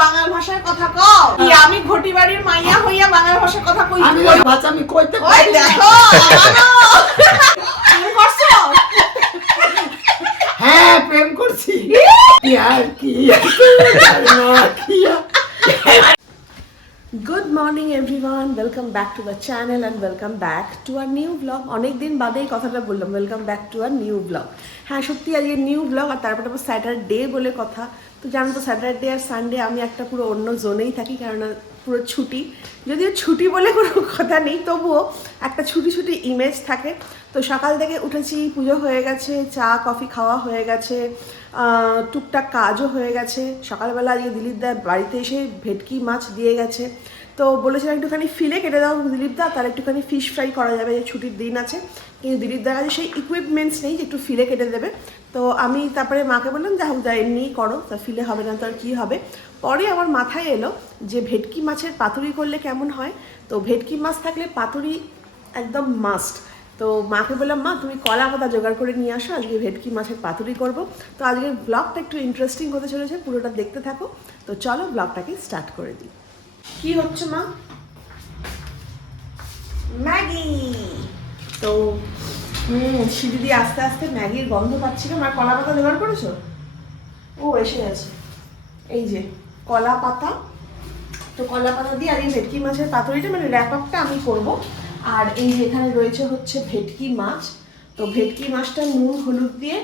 বাংলা ভাষায় কথা কও। আমি ঘটি বাড়ির মাইয়া হইয়া বাংলা ভাষায় কথা কই? আমি ওই ভাষা আমি কইতে কই দেখো তুমি করছ? হ্যাঁ প্রেম করছি। আর কি good morning everyone welcome back to the channel and welcome back to our new vlog অনেক দিন বাদে এই কথাটা বললাম welcome back to our new vlog হ্যাঁ সত্যি আজকে নিউ ব্লগ আর তারপরে আবার স্যাটারডে বলে কথা। তো জানো তো স্যাটারডে আর সানডে আমি একটা পুরো অন্য জোনেই থাকি, কেননা পুরো ছুটি। যদিও ছুটি বলে কোনো কথা নেই, তবুও একটা ছুটি ছুটি ইমেজ থাকে। তো সকাল থেকে উঠেছি, পুজো হয়ে গেছে, চা কফি খাওয়া হয়ে গেছে। টুকটাক কাজও হয়ে গেছে। সকালবেলা আজকে দিলীপ দা বাড়িতে এসে ভেটকি মাছ দিয়ে গেছে। তো বলেছিলাম একটুখানি ফিলে কেটে দাও দিলীপ দা তার একটুখানি ফিশ ফ্রাই করা যাবে, যে ছুটির দিন আছে। কিন্তু দিলীপ দার কাছে সেই ইকুইপমেন্টস নেই যে একটু ফিলে কেটে দেবে। তো আমি তারপরে মাকে বললাম, যা হোক, যা, এমনিই করো, তা ফিলে হবে না তো আর কী হবে? পরে আমার মাথায় এলো যে ভেটকি মাছের পাতুরি করলে কেমন হয়? তো ভেটকি মাছ থাকলে পাতুরি একদম মাস্ট তো মাকে বললাম, মা, তুমি কলা পাতা জোগাড় করে নিয়ে আসো, আজকে ভেটকি মাছের পাতুরি করব। তো আজকের ব্লগটা একটু ইন্টারেস্টিং হতে চলেছে, পুরোটা দেখতে থাকো। তো চলো ব্লগটাকে স্টার্ট করে দিই। কি হচ্ছে, মা? ম্যাগি! তো, হুম সিঁড়ি আস্তে আস্তে ম্যাগির গন্ধ পাচ্ছিলাম আর কলা পাতা জোগাড় করেছ? ও, এসে গেছে। এই যে, কলা পাতা। তো কলা পাতা দিয়ে আর এই ভেটকি মাছের পাতুরিটা মানে র্যাপ আপটা আমি করব। আর এই যে এখানে রয়েছে হচ্ছে ভেটকি মাছ, তো ভেটকি মাছটা নুন, হলুদ দিয়ে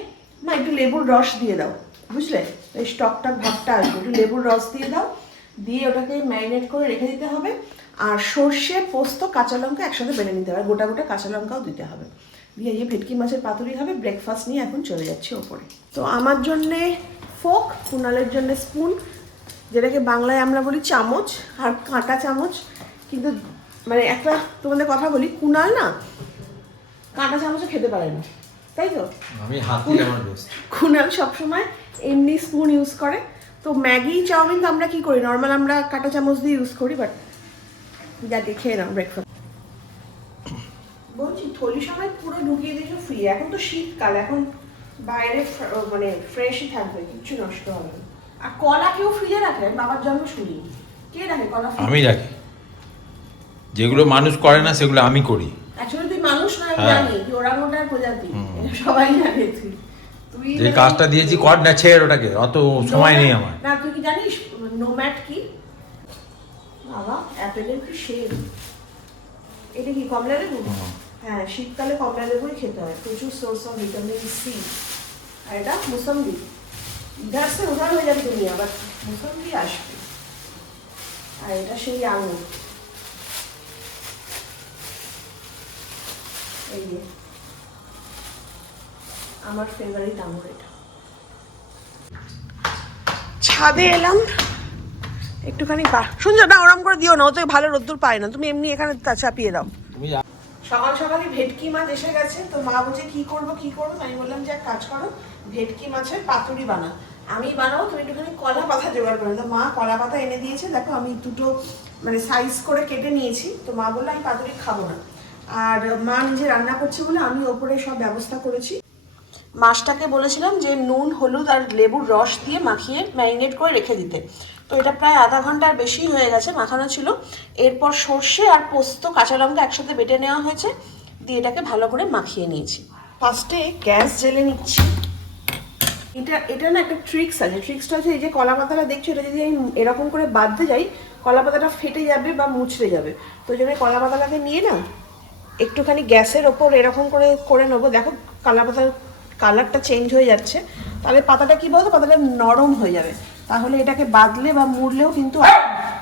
না একটু লেবুর রস দিয়ে দাও, বুঝলে? এই স্টকটা, ভাবটা আসবে, একটু লেবুর রস দিয়ে দাও, দিয়ে ওটাকে ম্যারিনেট করে রেখে দিতে হবে, আর সর্ষে, পোস্ত, কাঁচা লঙ্কা একসাথে বেটে নিতে হবে গোটা গোটা কাঁচা লঙ্কাও দিতে হবে। দিয়ে এই ভেটকি মাছের পাতুরি হবে ব্রেকফাস্ট নিয়ে এখন চলে যাচ্ছি ওপরে। তো আমার জন্যে ফোক, কুনালের জন্য স্পুন, যেটাকে বাংলায় আমরা বলি চামচ, আর কাঁটা চামচ, কিন্তু মানে একটা তোমাদের কথা বলি কুনাল না কাঁটা চামচও খেতে পারে না। তাই তো? আমি হাতি আমার কুনাল সবসময় এমনি স্পুন ইউজ করে। তো ম্যাগি চাউমিন তো আমরা কি করি? নর্মাল আমরা কাঁটা চামচ দিয়ে ইউজ করি বাট যাকে খেয়ে নাও ব্রেকফাস্ট বলছি থলি সময় পুরো ঢুকিয়ে দিয়েছ ফ্রি এখন তো শীতকাল এখন বাইরে মানে ফ্রেশই থাকবে কিচ্ছু নষ্ট হবে না। আর কলা কেউ ফ্রিজে রাখে? বাবার জন্য শুনি কে রাখে কলা? আমি রাখি। যেগুলো মানুষ করে না সেগুলো আমি করি। হ্যাঁ। যে কাজটা দিয়েছি কর না ছেড় ওটাকে অত সময় নেই আমার। না তুই কি জানিস কি? বাবা অ্যাপেলের কি শেড এটা কি কমলা লেবু? হ্যাঁ শীতকালে কমলা লেবুই খেতে হয়। প্রচুর সোর্স অফ ভিটামিন সি আর এটা মুসম্বি। ইধার সে উধার হয়ে যাবে তুমি আবার মুসম্বি আসবে। আর এটা সেই আঙুর। এই যে আমার ফেভারিট আঙুর এটা। ছাদে এলাম একটুখানি বা- শুনছো না ওরম করে দিও না ও তো ভালো রোদ্দুর পায় না তুমি এমনি এখানে তা চাপিয়ে দাও। সকাল সকালে ভেটকি মাছ এসে গেছে তো মা বলছে কি করব কি করব? আমি বললাম যে এক কাজ করো ভেটকি মাছের পাতুরি বানা আমি বানাবো তুমি একটুখানি কলা পাতা জোগাড় করে তো মা কলা পাতা এনে দিয়েছে দেখো আমি দুটো মানে সাইজ করে কেটে নিয়েছি তো মা বলল আমি পাতুরি খাব না। আর মা নিজে রান্না করছে বলে আমি ওপরে সব ব্যবস্থা করেছি। মাছটাকে বলেছিলাম যে নুন হলুদ আর লেবুর রস দিয়ে মাখিয়ে ম্যারিনেট করে রেখে দিতে। তো এটা প্রায় আধা ঘণ্টার বেশি হয়ে গেছে মাখানো ছিল। এরপর সর্ষে আর পোস্ত কাঁচা লঙ্কা একসাথে বেটে নেওয়া হয়েছে। দিয়ে এটাকে ভালো করে মাখিয়ে নিয়েছি। ফার্স্টে গ্যাস জেলে নিচ্ছি। এটা এটা না একটা ট্রিক্স আছে। ট্রিক্সটা হচ্ছে এই যে কলা পাতাটা দেখছ এটা যদি আমি এরকম করে বাঁধতে যাই কলা পাতাটা ফেটে যাবে বা মুচড়ে যাবে। তো ওই জন্য কলা পাতাটাকে নিয়ে না একটুখানি গ্যাসের ওপর এরকম করে করে নেব। দেখো কলা পাতার কালারটা চেঞ্জ হয়ে যাচ্ছে। তাহলে পাতাটা কি বলতো? পাতাটা নরম হয়ে যাবে। তাহলে এটাকে বাঁধলে বা মুড়লেও কিন্তু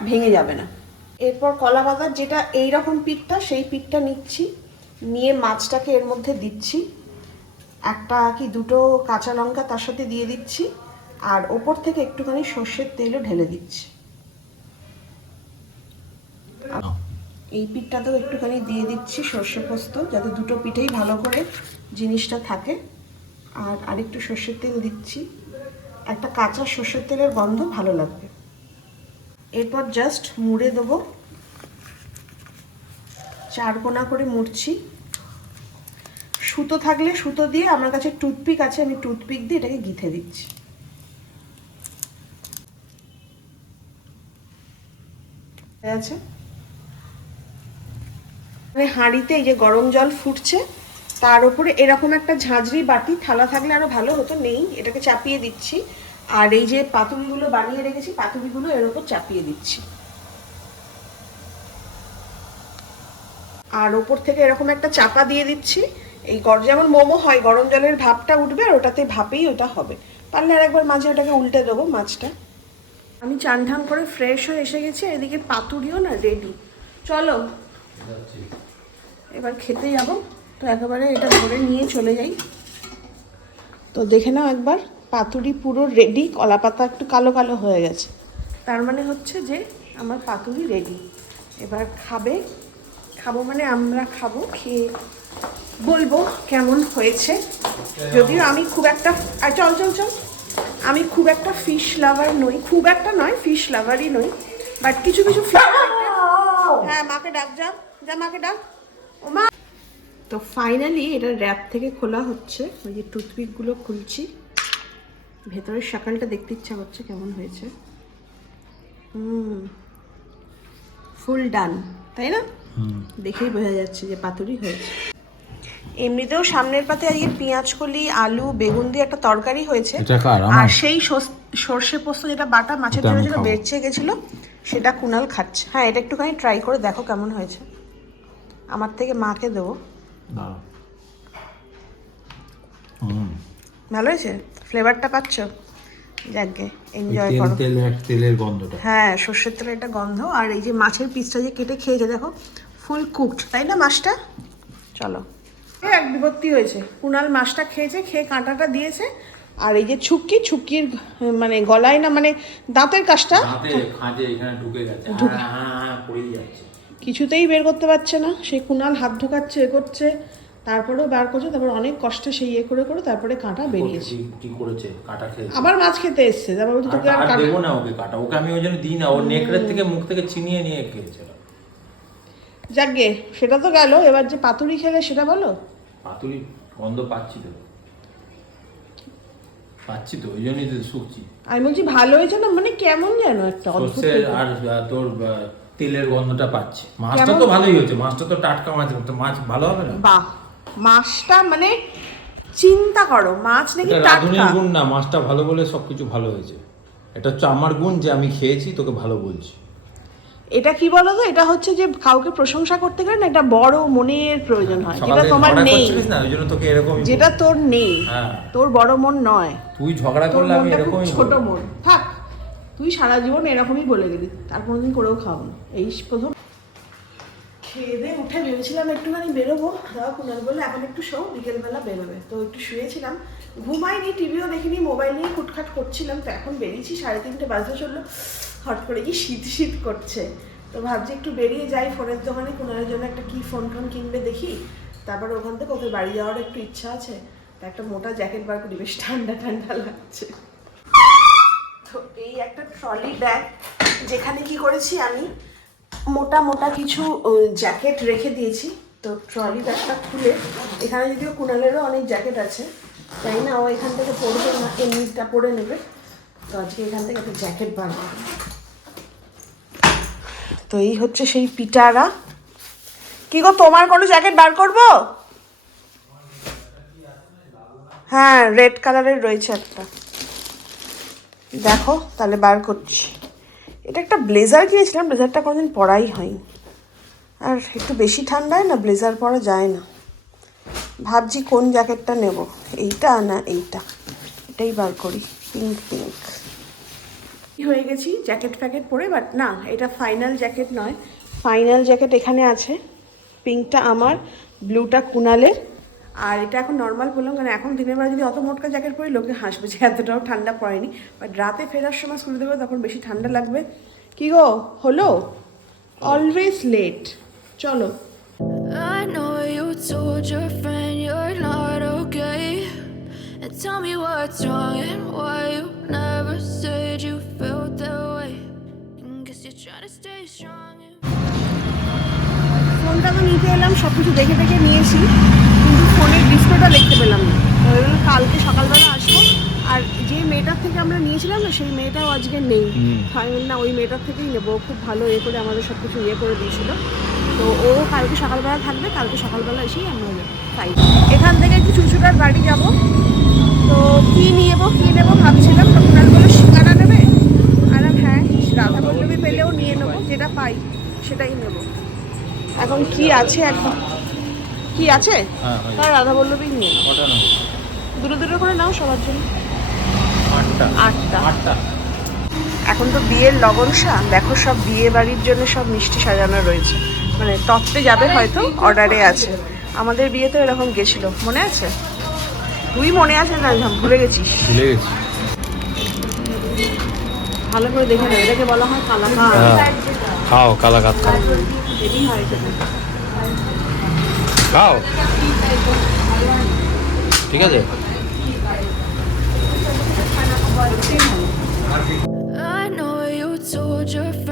ভেঙে যাবে না। এরপর কলা পাতার যেটা এই রকম পিঠটা, সেই পিঠটা নিচ্ছি। নিয়ে মাছটাকে এর মধ্যে দিচ্ছি। একটা কি দুটো কাঁচা লঙ্কা তার সাথে দিয়ে দিচ্ছি। আর ওপর থেকে একটুখানি সর্ষের তেলও ঢেলে দিচ্ছি। এই পিঠটাতেও একটুখানি দিয়ে দিচ্ছি সর্ষে পোস্ত, যাতে দুটো পিঠেই ভালো করে জিনিসটা থাকে। আর আরেকটু সর্ষের তেল দিচ্ছি। একটা কাঁচা সর্ষের তেলের গন্ধ ভালো লাগবে। এরপর জাস্ট মুড়ে দেবো। চার কোনা করে মুড়ছি। সুতো থাকলে সুতো দিয়ে, আমার কাছে টুথপিক আছে, আমি টুথপিক দিয়ে এটাকে গিথে দিচ্ছি। আছে? মানে হাঁড়িতে এই যে গরম জল ফুটছে, তার উপরে এরকম একটা ঝাঁঝরি বাটি, থালা থাকলে আরও ভালো হতো, নেই, এটাকে চাপিয়ে দিচ্ছি। আর এই যে পাতুরিগুলো বানিয়ে রেখেছি পাতুরিগুলো এর উপর চাপিয়ে দিচ্ছি। আর ওপর থেকে এরকম একটা চাপা দিয়ে দিচ্ছি। এই গর- যেমন মোমো হয়, গরম জলের ভাপটা উঠবে আর ওটাতে ভাপেই ওটা হবে। পারলে আর একবার মাঝে ওটাকে উল্টে দেবো মাছটা। আমি চান করে ফ্রেশ হয়ে এসে গেছি, এদিকে পাতুরিও না রেডি চলো এবার খেতে যাব। তো একেবারে এটা ধরে নিয়ে চলে যাই। তো দেখে নাও একবার, পাতুরি পুরো রেডি কলা পাতা একটু কালো কালো হয়ে গেছে। তার মানে হচ্ছে যে আমার পাতুরি রেডি এবার খাবে। খাব মানে আমরা খাব, খেয়ে বলব কেমন হয়েছে। যদিও আমি খুব একটা আর চল চল চল। আমি খুব একটা ফিশ লাভার নই, খুব একটা নয় ফিশ লাভারই নই বাট কিছু কিছু fish হ্যাঁ মাকে ডাক যা যা মাকে ডাক। ও মা। তো ফাইনালি এটা র্যাপ থেকে খোলা হচ্ছে। ওই যে টুথপিকগুলো খুলছি। ভেতরের সকালটা দেখতে ইচ্ছা করছে কেমন হয়েছে। হুম। ফুল ডান তাই না? দেখেই বোঝা যাচ্ছে যে পাতুরি হয়েছে। এমনিতেও সামনের পাতে আজকে পেঁয়াজ কলি আলু বেগুন দিয়ে একটা তরকারি হয়েছে। আর সেই সর্ষে পোস্ত যেটা বাটা মাছের জন্য যেটা। বেরচে গেছিল সেটা কুনাল খাচ্ছে। হ্যাঁ এটা একটুখানি ট্রাই করে দেখো কেমন হয়েছে। আমার থেকে মাকে দেবো। ভালো হয়েছে? ফ্লেভারটা পাচ্ছ? যাকগে এনজয় করো। তেলের তেলের গন্ধটা। হ্যাঁ সর্ষের তেলের একটা গন্ধ। আর এই যে মাছের পিসটা যে কেটে খেয়েছে দেখো ফুল কুকড তাই না মাছটা? চলো। এক বিপত্তি হয়েছে। কুনাল মাছটা খেয়েছে খেয়ে কাঁটাটা দিয়েছে। আর এই যে ছুকি ছুকির মানে গলায় না মানে দাঁতের কাজটা? হ্যাঁ হ্যাঁ হ্যাঁ কিছুতেই বের করতে পারছে না। সেই কুনাল হাত ঢোকাচ্ছে এ করছে। তারপরেও বার করছে তারপর অনেক কষ্টে সেই ইয়ে করে করে তারপরে কাঁটা বেরিয়েছে। কি- করেছে? কাটা খেয়েছে আবার মাছ খেতে এসছে। তারপর তোকে আর কাঁটা দেবো না ওকে কাটা। ওকে আমি ওই জন্য দিই না। ওর নেকড়ের থেকে মুখ থেকে ছিনিয়ে নিয়ে খেয়েছিল যাকগে সেটা তো গেল। এবার যে পাতুরি খেলে সেটা বলো? পাতুরি গন্ধ পাচ্ছি তো। পাচ্ছি তো ওই জন্যই তো শুকছি। আমি বলছি ভালো হয়েছে না মানে কেমন যেন একটা অদ্ভুত সর্ষের আর আহ, তোর আহ, তেলের গন্ধটা পাচ্ছে। মাছটা তো কেমন? ভালোই হয়েছে মাছটা তো টাটকা মাছ তো মাছ ভালো হবে না? বাহ মাছটা মানে চিন্তা করো মাছ নাকি এটা টাটকা। রাঁধুনির গুণ না মাছটা ভালো বলে সবকিছু ভালো হয়েছে। এটা হচ্ছে আমার গুণ যে আমি খেয়েছি তোকে ভালো বলছি। এটা কি বলো তো এটা হচ্ছে যে কাউকে প্রশংসা করতে গেলে না এটা বড় মনের প্রয়োজন হয় সকাল যেটা তোমার নেই। যেটা তোর নেই হ্যাঁ। তোর বড় মন নয়। তুই ঝগড়া করলে আমি এরকমই ছোট মন। থাক তুই সারা জীবন এরকমই বলে গেলি আর কোনোদিন করেও খাব না। এই প্রথম খেয়ে দিয়ে উঠে ভেবেছিলাম একটুখানি বেরোবো। দাদা কুনাল বলে এখন একটু শো বিকেলবেলা বেরোবে। তো একটু শুয়েছিলাম। ঘুমাইনি টিভিও দেখিনি মোবাইল নিয়ে কুটখাট করছিলাম। তো এখন বেরিয়েছি সাড়ে তিনটে বাজতে চলল। হট করে কি শীত শীত করছে। তো ভাবছি একটু বেরিয়ে যাই ফোনের দোকানে, কুনালের জন্য একটা কি ফোন টোন কিনবে দেখি। তারপর ওখান থেকে ওকে বাড়ি যাওয়ার একটু ইচ্ছা আছে। তা একটা মোটা জ্যাকেট বার করি, বেশ ঠান্ডা ঠান্ডা লাগছে। তো এই একটা ট্রলি ব্যাগ যেখানে কি করেছি আমি, মোটা মোটা কিছু জ্যাকেট রেখে দিয়েছি। তো ট্রলি ব্যাগটা খুলে, এখানে যদিও কুনালেরও অনেক জ্যাকেট আছে, তাই না, ও এখান থেকে পরবে না, এমনিটা পরে নেবে। তো আজকে এখান থেকে একটা জ্যাকেট বার করব তো এই হচ্ছে সেই পিটারা। কি গো, তোমার কোনো জ্যাকেট বার করব? হ্যাঁ রেড কালারের রয়েছে একটা। দেখো, তাহলে বার করছি। এটা একটা ব্লেজার কিনেছিলাম ব্লেজারটা কোনোদিন পরাই হয়নি। আর একটু বেশি ঠান্ডায় না ব্লেজার পরা যায় না। ভাবছি কোন জ্যাকেটটা নেব। এইটা না এইটা। এটাই বার করি পিঙ্ক পিঙ্ক হয়ে গেছি? জ্যাকেট ফ্যাকেট পরে বাট না, এটা ফাইনাল জ্যাকেট নয়। ফাইনাল জ্যাকেট এখানে আছে। পিঙ্কটা আমার ব্লুটা কুনালের। আর এটা এখন নর্মাল বললাম কারণ এখন দিনের বেলা যদি অত মোটকা জ্যাকেট পরি, লোকে হাসবে যে এতটাও ঠান্ডা পড়েনি। বাট রাতে ফেরার সময় স্কুলে দেবে, তখন বেশি ঠান্ডা লাগবে। কি গো, হলো? অলওয়েজ লেট চলো। I know you told your friend you're not tell me what's wrong and why you never said you felt that way. Guess you're trying to stay strong. ফোনটা তো নিতে এলাম সব কিছু দেখে দেখে নিয়েছি কিন্তু ফোনের ডিসপ্লেটা দেখতে পেলাম না কালকে সকালবেলা আসব আর যে মেয়েটার থেকে আমরা নিয়েছিলাম না সেই মেয়েটাও আজকে নেই। আমি না ওই মেয়েটার থেকেই নেব খুব ভালো এ করে আমাদের সব কিছু ইয়ে করে দিয়েছিল তো ও কালকে সকালবেলা থাকবে কালকে সকালবেলা এসেই আমরা তাই এখান থেকে একটু চুচুড়ার বাড়ি যাব। তো কী নিয়ে যাব কী নেব ভাবছিলাম তো কুণাল বলে সিঙ্গারা নেবে আর হ্যাঁ রাধা পল্লবী পেলেও নিয়ে নেব যেটা পাই সেটাই নেব। এখন কি আছে এখন? কি আছে? তার রাধা পল্লবী নিয়ে নেব। দুটো দুটো করে নাও সবার জন্য। আটটা। আটটা। আটটা। এখন তো বিয়ের লগনসা দেখো সব বিয়ে বাড়ির জন্য সব মিষ্টি সাজানো রয়েছে। মানে তত্ত্বে যাবে হয়তো অর্ডারে আছে। আমাদের বিয়েতে এরকম গেছিল মনে আছে? তুই মনে আছে না ভুলে গেছিস? ভুলে গেছি। ভালো করে দেখে নেবে এটাকে বলা হয় কালাকা হ্যাঁ। খাও কালাকাত খাও। খাও। ঠিক আছে? I know you told your friend.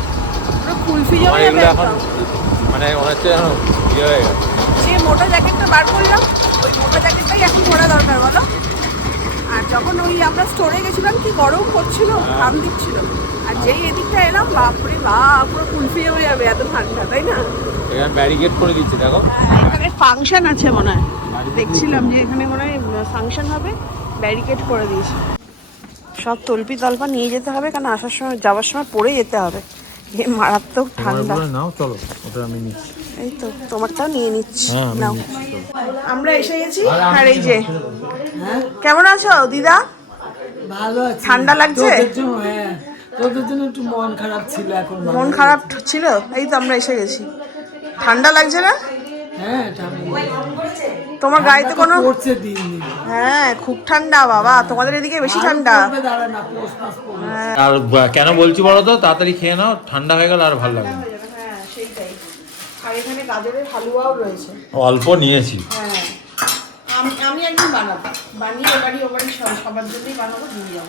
Kulfi জমে যাবে। মানে হচ্ছে ইয়ে হয়ে গেছে। যে মোটা জ্যাকেটটা বার করলাম। ওই মোটা জ্যাকেটটাই এখন পরা দরকার বলো? আর যখন ওই আমরা স্টোরে গেছিলাম কি গরম হচ্ছিল ঘাম দিচ্ছিল। আর যেই এদিকটা এলাম বাপরে বাপ পুরো কুলফি হয়ে যাবে এত ঠান্ডা তাই না? এখানে ব্যারিকেড করে দিচ্ছি দেখো। এখানে ফাংশন আছে মনে হয়। দেখছিলাম যে এখানে মনে হয় ফাংশন হবে ব্যারিকেড করে দিয়েছে। সব তলপি তলপা নিয়ে যেতে হবে কারণ আসার সময় যাওয়ার সময় পরে যেতে হবে। এ মারাত্মক ঠান্ডা। নাও চলো ওটা আমি নিচ্ছি। এই তো তোমারটাও নিয়ে নিচ্ছি হ্যাঁ নাও। আমরা এসে গেছি। আর এই যে কেমন আছো দিদা? ভালো আছে। ঠান্ডা লাগছে? তোদের জন্য হ্যাঁ একটু মন খারাপ ছিল এখন মন খারাপ ছিল এই তো আমরা এসে গেছি। ঠান্ডা লাগছে না? হ্যাঁ তোমার গায়ে তো কোনো হ্যাঁ খুব ঠান্ডা বাবা। তোমাদের এদিকে বেশি ঠান্ডা। পড়বে আর কেন বলছি বলো তো? তাড়াতাড়ি খেয়ে নাও ঠান্ডা হয়ে গেল আর ভালো লাগবে না। হ্যাঁ সেইটাই। আর এখানে গাজরের হালুয়াও রয়েছে। অল্প নিয়েছি। হ্যাঁ। আমি আমি একদিন বানাবো। বানিয়ে এবারই ওবারই সবার জন্যই বানাবো দিয়ে যাব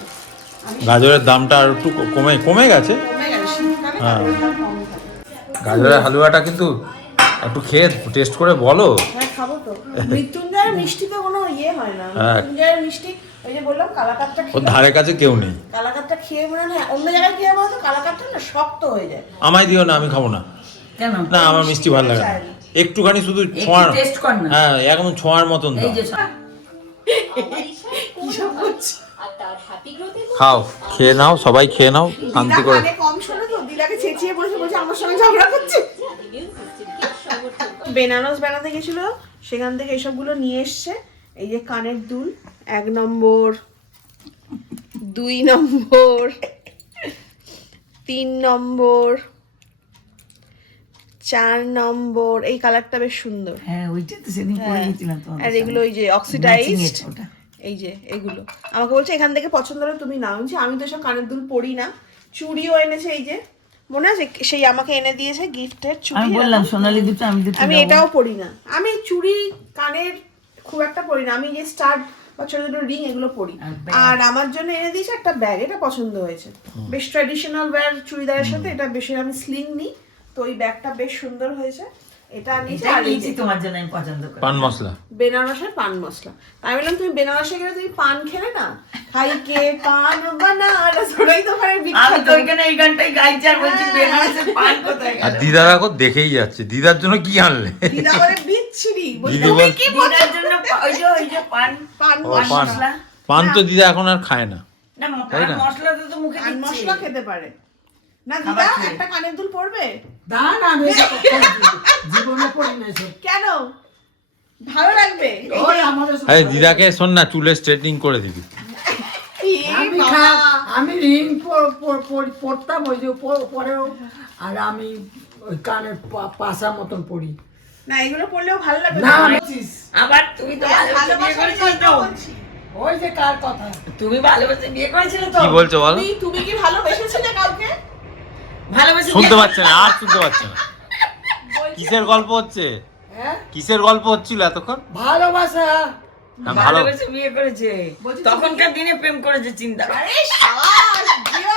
গাজরের দামটা আর একটু ক- কমে কমে গেছে। কমে গেছে শীতকালে হ্যাঁ। গাজরের হালুয়াটা কিন্তু একটু খেয়ে টেস্ট করে বলো। হ্যাঁ খাব তো। মৃত্যুঞ্জয়ের মিষ্টিতে কোনো ইয়ে হয় না। হ্যাঁ। মৃত্যুঞ্জয়ের মিষ্টি ওই যে বললাম কালাকাতটা ওর খেয়ে ধারে কাছে কেউ নেই। কালাকাতটা খেয়ে মনে হয় অন্য জায়গায় বলতো কালাকাতটা না শক্ত হয়ে যায়। আমায় দিও না আমি খাব না। কেন? না আমার মিষ্টি ভালো লাগে না। একটুখানি শুধু ছোঁয়ার taste কর না। হ্যাঁ একদম ছোঁয়ার মতন খাও খেয়ে নাও সবাই খেয়ে নাও শান্তি করে। কম শোনে তো দিদাকে চেঁচিয়ে বলেছে বলছে আমার সঙ্গে ঝগড়া করছে। বেনারস বেড়াতে গেছিল সেখান থেকে এসবগুলো নিয়ে এসছে। এই যে কানের দুল এক নম্বর দুই নম্বর তিন নম্বর চার নম্বর। এই কালারটা বেশ সুন্দর। হ্যাঁ ওইটা তো সেদিন তো আর এগুলো ওই যে অক্সিডাইজড এই যে এগুলো। আমাকে বলছে এখান থেকে পছন্দ হলে তুমি নাও। আমি আমি তো সব কানের দুল পরি না। চুড়িও এনেছে এই যে। মনে আছে? সেই আমাকে এনে দিয়েছে গিফটের চুড়ি আমি বললাম সোনালি দুটো আমি দুটো আমি এটাও পরি না। আমি চুড়ি কানের খুব একটা পরি না। আমি যে স্টার বা ছোট ছোট রিং এগুলো পরি। আর আর আমার জন্য এনে দিয়েছে একটা ব্যাগ। এটা পছন্দ হয়েছে। বেশ ট্র্যাডিশনাল ওয়্যার চুড়িদারের সাথে। এটা বেশি আমি স্লিং নিই তো ওই ব্যাগটা বেশ সুন্দর হয়েছে। এটা নিয়েছে আর এই তোমার জন্য আমি পছন্দ করি। পান মশলা। বেনারসের পান মশলা। তাই বললাম তুমি বেনারসে গেলে তুমি পান খেলে না? খাইকে পান বানারস। ওটাই তো ওখানে আমি তো ওইখানে এই গানটাই গাইছি আর বলছি বেনারসের পান কোথায় আর গেল? দিদা দেখেই যাচ্ছে। দিদার জন্য কি আনলে? দিদা বলে বিচ্ছিরি। কি দিদার জন্য ওই যে ওই যে পান পান মশলা। পান। তো দিদা এখন আর খায় না। না তাই না? মশলা তো তো মুখে পান মশলা খেতে পারে। না দিদা একটা কানের দুল পড়বে? আমি জীবনে পড়ি না এসব কেন? ভালো লাগবে? ওই যে- আমাদের আরে দিদাকে শোন না চুলে স্ট্রেটনিং করে দিবি। আমি বাবা। খা- আমি রিং পরতাম ওই যে পরেও আর আমি ওই কানের পা- পাশার মতন পড়ি না এগুলো পড়লেও ভালো লাগবে না আবার তুমি তো হ্যাঁ। ওই যে কার কথা? তুমি ভালোবেসে বিয়ে করেছিলে তো? কি বলছো বলো? তুমি কি ভালোবেসেছিলে কাউকে ভালোবেসে শুনতে পাচ্ছে না আর শুনতে পাচ্ছে না। কিসের গল্প হচ্ছে? হ্যাঁ? কিসের গল্প হচ্ছিল এতক্ষণ? ভালোবাসা। হ্যাঁ, ভালোবেসে বিয়ে করেছে। তখনকার দিনে প্রেম করেছে চিন্তা। করো। আরে সাবাস, জিও।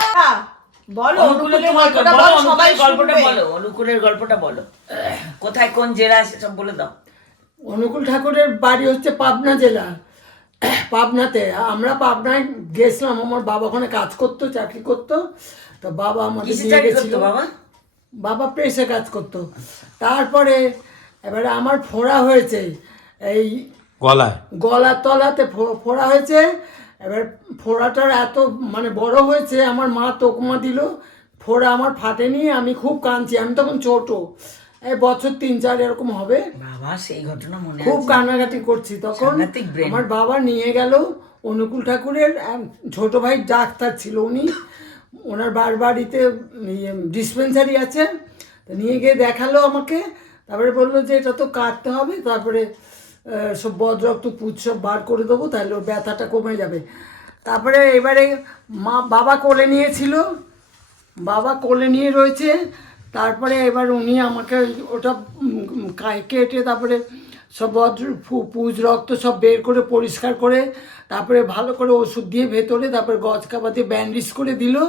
বলো অনুকূলের অনুকূলের তোমার গল্পটা বলো, বলো সবাই গল্পটা বলো অনুকূলের গল্পটা বলো। কোথায় কোন জেলা আছে সব বলে দাও। অনুকূল ঠাকুরের বাড়ি হচ্ছে পাবনা জেলা। পাবনাতে। আমরা পাবনায় গেছিলাম আমার বাবা ওখানে কাজ করতো চাকরি করতো। তো বাবা আমাকে নিয়ে গেছিল। বাবা? বাবা প্রেসে কাজ করতো। তারপরে এবারে আমার ফোড়া হয়েছে এই গলায়? গলার তলাতে ফোড়া হয়েছে। এবার ফোড়াটার এত মানে বড় হয়েছে আমার মা তোকমা দিল। ফোড়া আমার ফাটেনি আমি খুব কাঁদছি। আমি তখন ছোট। এই বছর তিন চার এরকম হবে। বাবা সেই ঘটনা মনে খুব কান্নাকাটি করছি তখন। আমার বাবা নিয়ে গেল অনুকূল ঠাকুরের ছোট ভাই ডাক্তার ছিল উনি। ওনার বার বাড়িতে ডিসপেন্সারি আছে। তো নিয়ে গিয়ে দেখাল আমাকে। তারপরে বলল যে, এটা তো কাটতে হবে। তারপরে সব বদ্রক্ত পুজ সব বার করে দেবো, তাহলে ওর ব্যথাটা কমে যাবে। তারপরে এবারে মা, বাবা কোলে নিয়েছিল। বাবা কোলে নিয়ে রয়েছে। তারপরে এবার উনি আমাকে ওটা কেটে তারপরে সব ফু- পুজ রক্ত সব বের করে পরিষ্কার করে, তারপরে ভালো করে ওষুধ দিয়ে ভেতরে, তারপরে গজ কাপা দিয়ে ব্যান্ডেজ করে দিল।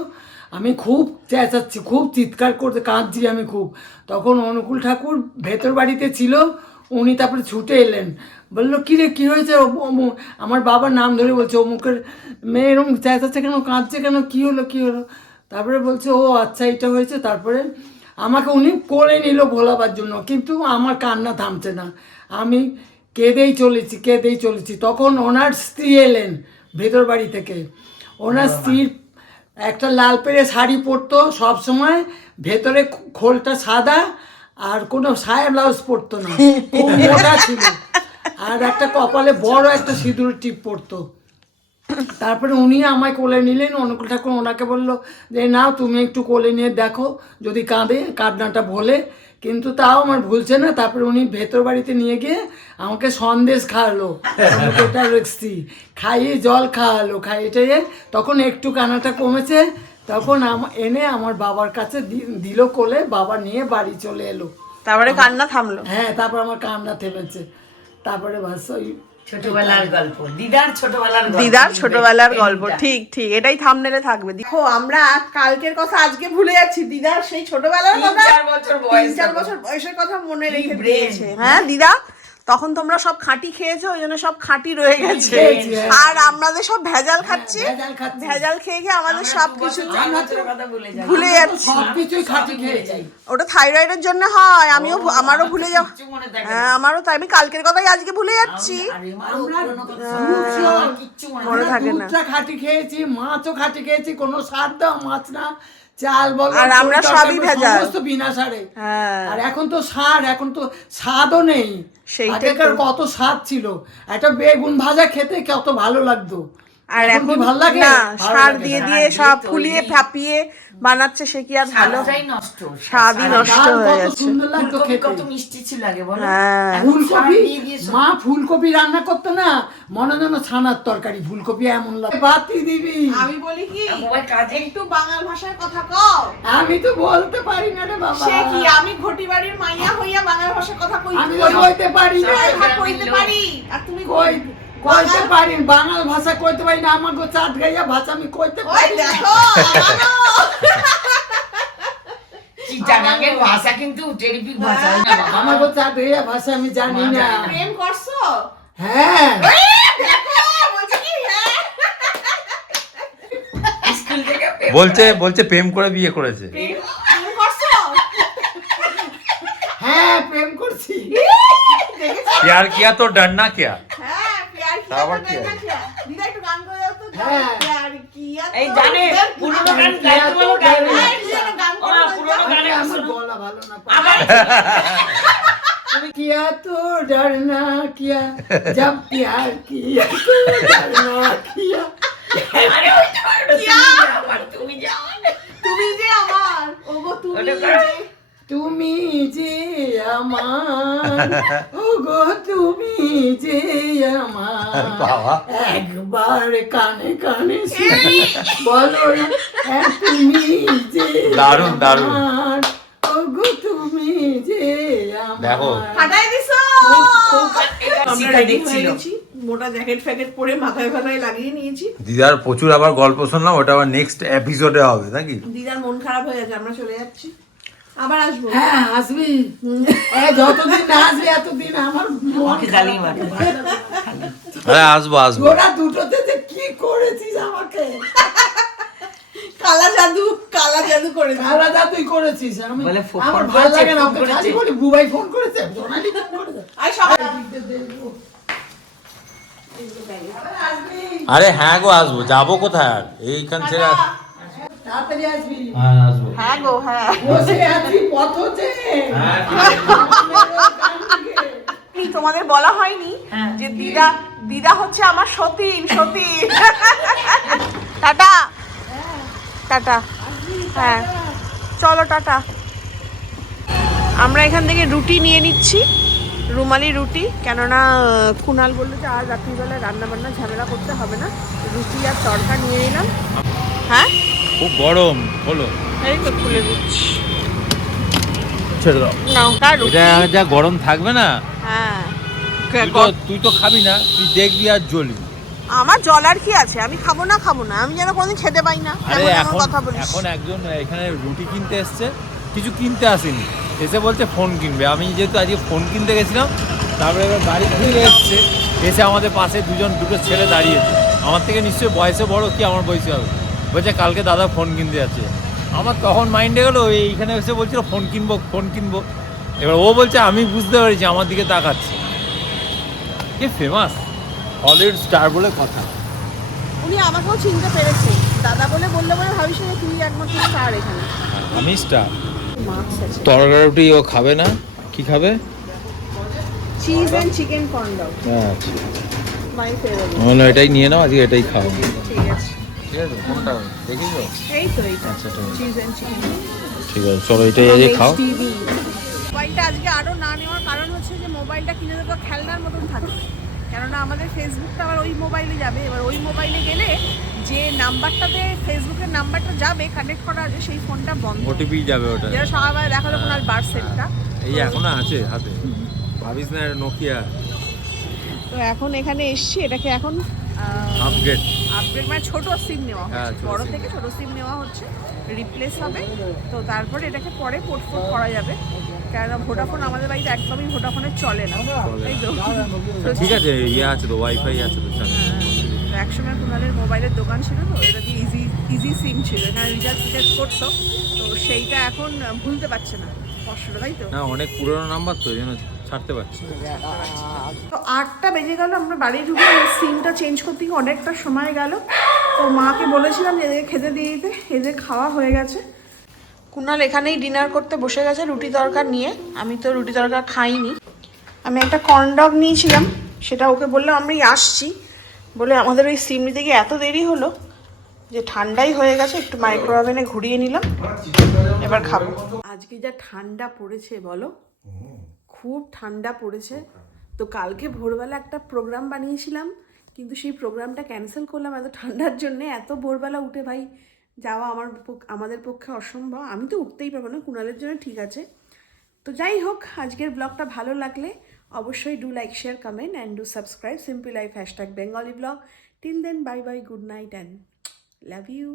আমি খুব চেঁচাচ্ছি, খুব চিৎকার করতে, কাঁদছি আমি খুব। তখন অনুকূল ঠাকুর ভেতর বাড়িতে ছিল, উনি তারপরে ছুটে এলেন। বলল, কী রে, কী হয়েছে? আমার বাবার নাম ধরে বলছে, অমুকের মেয়ে এরকম চেঁচাচ্ছে কেন, কাঁদছে কেন, কী হলো কী হলো? তারপরে বলছে, ও আচ্ছা এটা হয়েছে। তারপরে আমাকে উনি করে নিল ভোলাবার জন্য কিন্তু আমার কান্না থামছে না। আমি কেঁদেই চলেছি কেঁদেই চলেছি। তখন ওনার স্ত্রী এলেন ভেতর বাড়ি থেকে। ওনার স্ত্রীর একটা লাল পেরে শাড়ি পরতো সবসময় ভেতরে খোলটা সাদা আর কোনো সায়া ব্লাউজ পরতো না। খুব মোটা ছিল। আর একটা কপালে বড় একটা সিঁদুর টিপ পরতো। তারপরে উনি আমায় কোলে নিলেন অনুকূল ঠাকুর ওনাকে বলল যে নাও তুমি একটু কোলে নিয়ে দেখো যদি কাঁদে কাঁদনাটা ভোলে কিন্তু তাও আমার ভুলছে না তারপরে উনি ভেতর বাড়িতে নিয়ে গিয়ে আমাকে সন্দেশ খাওয়ালো এটা রেখছি খাইয়ে জল খাওয়ালো খাইয়ে টাইয়ে তখন একটু কানাটা কমেছে তখন আম- এনে আমার বাবার কাছে দিল কোলে বাবা নিয়ে বাড়ি চলে এলো। তারপরে কান্না থামলো? হ্যাঁ তারপর আমার কান্না থেমেছে। তারপরে বাস ওই ছোটবেলার গল্প দিদার ছোটবেলার গল্প দিদার ছোটবেলার গল্প ঠিক ঠিক এটাই থামনেলে থাকবে। দেখো আমরা কালকের কথা আজকে ভুলে যাচ্ছি দিদার সেই ছোটবেলার কথা চার বছর তিন চার বছর বয়সের কথা মনে রেখে। দিয়েছে। হ্যাঁ দিদা? তখন তোমরা সব খাঁটি খেয়েছো ওই জন্য সব খাঁটি রয়ে গেছে। খেয়েছি, হ্যাঁ। আর আমাদের সব ভেজাল খাচ্ছি। ভেজাল খেয়ে খেয়ে আমাদের সব কিছু ভুলে যাচ্ছি। সব কিছুই খাঁটি ওটা থাইরয়েডের জন্য হয় আমিও আমারও ভুলে যাও। হ্যাঁ আমারও তাই আমি কালকের কথাই আজকে ভুলে যাচ্ছি। মনে থাকে না। খাঁটি খেয়েছি মাছও খাঁটি খেয়েছি কোনো সার দেওয়া মাছ না। চাল বলো আর আমরা সবই ভেজাল। সমস্ত বিনা সারে। হ্যাঁ। আর এখন তো সার এখন তো স্বাদও নেই। আগেকার কত স্বাদ ছিল। একটা বেগুন ভাজা খেতে কত ভালো লাগতো। আর এখন না সার দিয়ে দিয়ে সব ফুলিয়ে ফাপিয়ে বানাচ্ছে সে কি আর ভালো? স্বাদই নষ্ট হয়ে যাচ্ছে ফুলকপি কত মিষ্টি ছিল আগে বলো। হ্যাঁ। ফুলকপি? মা ফুলকপি রান্না করতো না মনে যেন ছানার তরকারি ফুলকপি এমন লাগে। বাতি দিবি। আমি বলি কি একটু বাঙাল ভাষায় কথা কও। আমি তো বলতে পারি না রে বাবা। সে কি আমি ঘটি বাড়ির মাইয়া হইয়া বাঙাল ভাষায় কথা কই আমি কইতে পারি না। কইতে পারি। আর তুমি কই কইতে পারি বাংলা ভাষা কইতে পারি না আমাকে চাঁদ গাইয়া ভাষা আমি কইতে পারি না। প্রেম হ্যাঁ। বলছে বলছে প্রেম করে বিয়ে করেছে। হ্যাঁ প্রেম করছি। প্যার কিয়া তো ডরনা কিয়া? আবার তো কি দেখা কিয়া দিদা একটু গান করে দাও তো হ্যাঁ। প্যার কিয়া তো এই জানে দেখা- পুরনো গান গাইতে বলো গাইবে না। এই, দিদা একটু গান ও, করে দাও পুরনো তো। গানে আমার শোনো। গলা ভালো না আবার किया तो डरना किया जब प्यार किया तो डरना किया আরে ওইটা ওটা তুমি যাও, আবার তুমি যাও। তুমি যে আমার ওগো তুমি ওটা করো। যে তুমি যে আমার ও গো ওগো তুমি যে আমার বাবা। একবার কানে কানে বলো হ্যাঁ, তুমি যে দারুণ, দারুণ। ওগো তুমি যে আমার দেখো। ফাটাই দিছো আমরা দেখছিল। মোটা জ্যাকেট ফ্যাকেট পরে মাথায় ফাথায় লাগিয়ে নিয়েছি দিদার প্রচুর আবার গল্প শুনলাম ওটা আবার নেক্সট এপিসোডে হবে নাকি দিদার মন খারাপ হয়ে গেছে আমরা চলে যাচ্ছি আবার আসব? হ্যাঁ আসবি। হ্যাঁ যতদিন না আসবি এতদিন আমার আমাকে জ্বালিয়ে মারে। আরে আসব আসব। ওরা দুটোতে যে কি করেছিস আমাকে? কালা জাদু কালা জাদু করে কালা তুই করেছিস। আমি বলে আমার ভালো লাগে না খালি বলি বুবাই ফোন করেছে সোনালি ফোন করেছে। আর সবাই। আরে হ্যাঁ গো আসব। যাব কোথায়? আর এইখান থেকে আর- তাড়াতাড়ি আসবি। হ্যাঁ আসব। হ্যাঁ গো হ্যাঁ। বসে আছি পথতে এই তোমাদের বলা হয়নি হ্যাঁ। যে দিদা দিদা হচ্ছে আমার সতীন সতীন। টাটা। টাটা। হ্যাঁ। চলো টাটা। আমরা এখান থেকে রুটি নিয়ে নিচ্ছি। রুমালি রুটি কেননা কুনাল বলল যে আজ রাত্রিবেলায় রান্না বান্না ঝামেলা করতে হবে না। রুটি আর তরকা নিয়ে নিলাম। হ্যাঁ? খুব গরম হলো এই তো খুলে দিচ্ছি। ছেড়ে দাও। রুটি। এটা যা গরম থাকবে না হ্যাঁ। তুই তো তুই তো খাবি না তুই দেখবি আর জ্বলবি আমার জলার কি আছে? আমি খাব না খাব না আমি যেন কোনোদিন খেতে পাই না। আরে এখন এখন একজন এখানে রুটি কিনতে এসছে কিছু কিনতে আসেনি। এসে বলছে ফোন কিনবে। আমি যেহেতু আজকে ফোন কিনতে গেছিলাম তারপরে এবার গাড়ি ঘুরে এসছে। এসে আমাদের পাশে দুজন দুটো ছেলে দাঁড়িয়েছে। আমার থেকে নিশ্চয়ই বয়সে বড় কি আমার বয়সে হবে? বলছে কালকে দাদা ফোন কিনতে যাচ্ছে। আমার তখন মাইন্ডে গেলো এইখানে এসে বলছিল ফোন কিনবো ফোন কিনবো। এবার ও বলছে আমি বুঝতে পেরেছি আমার দিকে তাকাচ্ছে। কে ফেমাস হলিউড স্টার বলে কথা। উনি আমাকেও চিনতে পেরেছে। দাদা বলে বললে বলে ভাবিস না তুই একমাত্র স্টার এখানে। আমি স্টার মাছ রুটি ও খাবে না? কি খাবে? Cheese and chicken corn dog আচ্ছা মাই ফেভারিট এটাই নিয়ে নাও আজকে এটাই খাও। ঠিক আছে কোনটা? দেখিছো এই তো এইটা। আচ্ছা চিজ এন্ড চিকেন ঠিক আছে চলো এটাই আজকে খাও। মোবাইলটা আজকে আরও না নেওয়ার কারণ হচ্ছে যে মোবাইলটা কিনে দেবো খেলনার মতন থাকবে কেননা আমাদের ফেসবুকটা আবার ওই মোবাইলে যাবে। এবার ওই মোবাইলে গেলে যে নাম্বারটাতে ফেসবুকের নাম্বারটা যাবে কানেক্ট করা আছে সেই ফোনটা বন্ধ। ওটিপি যাবে ওটা যেটা সবাই দেখাল কোন আর বার সেটটা এই এখনও আছে হাতে। ভাবিস না নোকিয়া তো এখন এখানে এসছি এটাকে এখন আপগ্রেড আপগ্রেড মানে ছোট সিম নেওয়া হ্যাঁ, হচ্ছে। বড় থেকে ছোট সিম নেওয়া হচ্ছে। রিপ্লেস হবে। তো তারপরে এটাকে পরে পোর্টফোর্ট করা যাবে। কেননা ভোডাফোন আমাদের বাড়িতে একদমই ভোডাফোনের চলে না। তাই তো? ঠিক আছে ইয়ে আছে তো ওয়াইফাই আছে তো অসুবিধা নেই। একসময় কুণালের মোবাইলের দোকান ছিল তো এটা দিয়ে ইজি ইজি সিম ছিল। এখানে রিচার্জ টিচার্জ করতো তো সেইটা এখন ভুলতে পারছে না। কষ্টটা তাই তো? না অনেক পুরনো নাম্বার তো ছাড়তে পারছি তো আটটা বেজে গেল, আমরা বাড়ি ঢুকে সিমটা চেঞ্জ করতে গিয়ে অনেকটা সময় গেল। তো মাকে বলেছিলাম যে খেতে দিয়ে দিতে, এদের খাওয়া হয়ে গেছে। কুনাল এখানেই ডিনার করতে বসে গেছে রুটি তরকার নিয়ে। আমি তো রুটি তরকার খাইনি। আমি একটা কর্ন ডগ নিয়েছিলাম, সেটা ওকে বললাম আমি আসছি। বলে আমাদের ওই সিম নিতে গিয়ে এত দেরি হলো যে ঠান্ডাই হয়ে গেছে, একটু মাইক্রো ওভেনে ঘুরিয়ে নিলাম, এবার খাব। আজকে যা ঠান্ডা পড়েছে বলো খুব ঠান্ডা পড়েছে। তো কালকে ভোরবেলা একটা প্রোগ্রাম বানিয়েছিলাম কিন্তু সেই প্রোগ্রামটা ক্যান্সেল করলাম এত ঠান্ডার জন্য। এত ভোরবেলা উঠে ভাই যাওয়া আমার আমাদের পক্ষে অসম্ভব। আমি তো উঠতেই পারব না কুণালের জন্য ঠিক আছে। তো যাই হোক আজকের ব্লগটা ভালো লাগলে অবশ্যই do like share comment and do subscribe simply life hashtag Bengali vlog till then bye bye good night and love you